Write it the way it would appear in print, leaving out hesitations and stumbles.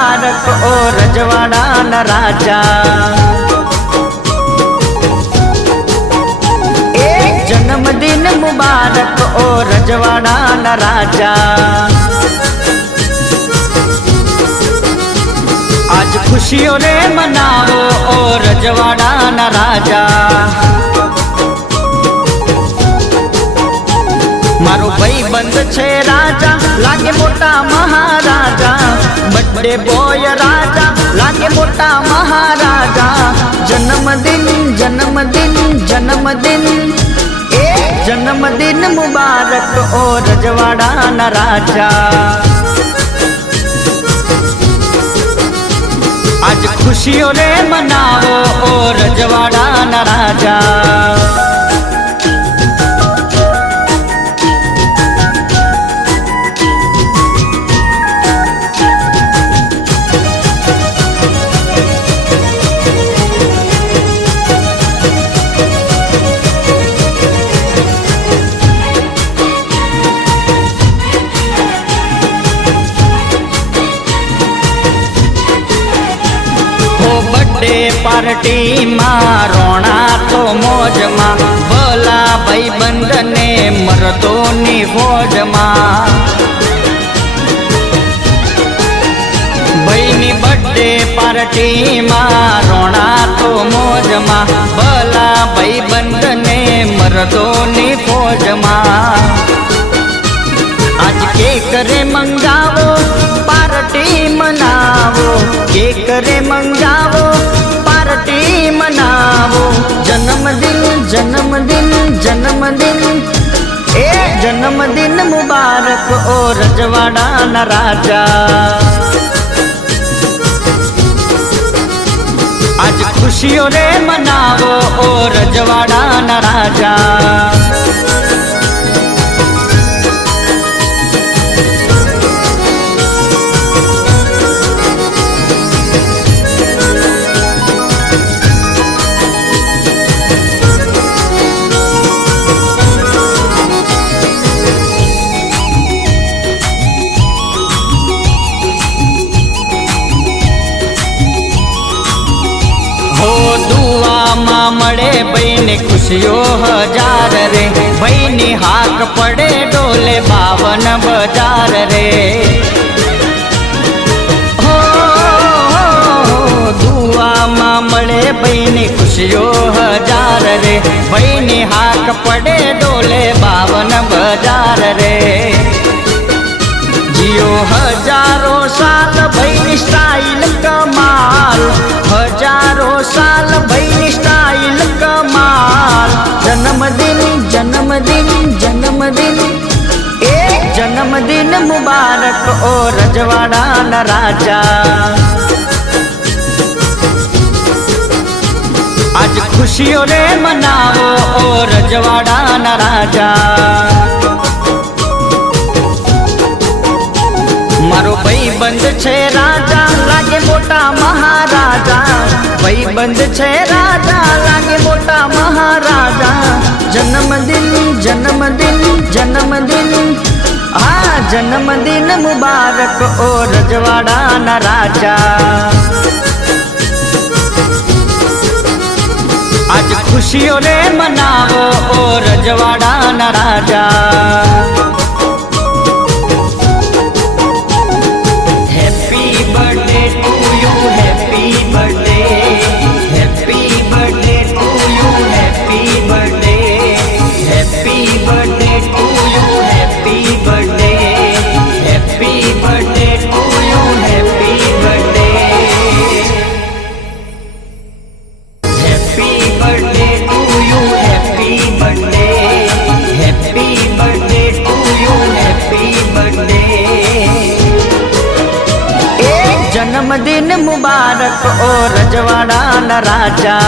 मुबारक ओ रजवाड़ा न राजा। जन्मदिन मुबारक ओ रजवाड़ा न राजा। आज खुशियों रे मनाओ ओ रजवाड़ा न राजा। मारो भाई बंद छे राजा लागे मोटा महाराजा। बर्थडे बॉय राजा लागे मोटा महाराजा। जन्मदिन जन्मदिन जन्मदिन जन्मदिन मुबारक ओ रजवाड़ा न राजा। आज खुशियों रे मनाओ ओ रजवाड़ा न राजा। पार्टी मां रोना तो मौज मां भला भाई बंद ने मर्दों नी फौज मां। भाई नी बर्थडे पार्टी मां रोना तो मौज मां भला भाई बंद ने मर्दों नी फौज मां। आज के करे मंगावो पार्टी मनावो। के करे मंगावो पार्टी मनावो। जन्मदिन जन्मदिन जन्मदिन जन्मदिन मुबारक ओ रजवाड़ा न राजा। आज खुशियों रे मनावो ओ रजवाड़ा न राजा। मड़े बहनी खुशियों हजार रे। बहनी हाक पड़े डोले 52 बाजार रे। हो दुआ मां मड़े बहनी खुशियों हजार रे। बहनी हाक पड़े डोले 52 बाजार रे। जियो हजारों साल बहनी स्टाइल कमाल। हजारों साल बहनी स्टाइल कमाल। जन्मदिन जन्मदिन जन्मदिन जन्मदिन मुबारक ओ रजवाड़ा न राजा। आज खुशियों रे मनाओ ओ रजवाड़ा न राजा। मारो भाई बंद छे राजा लागे मोटा महाराजा। भाई बंद छे राजा लागे मोटा महाराजा। जन्मदिन जन्मदिन जन्मदिन जन्मदिन मुबारक ओ रजवाड़ा न राजा। आज खुशियों रे मनाओ ओ रजवाड़ा न राजा। जन्मदिन मुबारक ओ रजवाड़ा न राजा।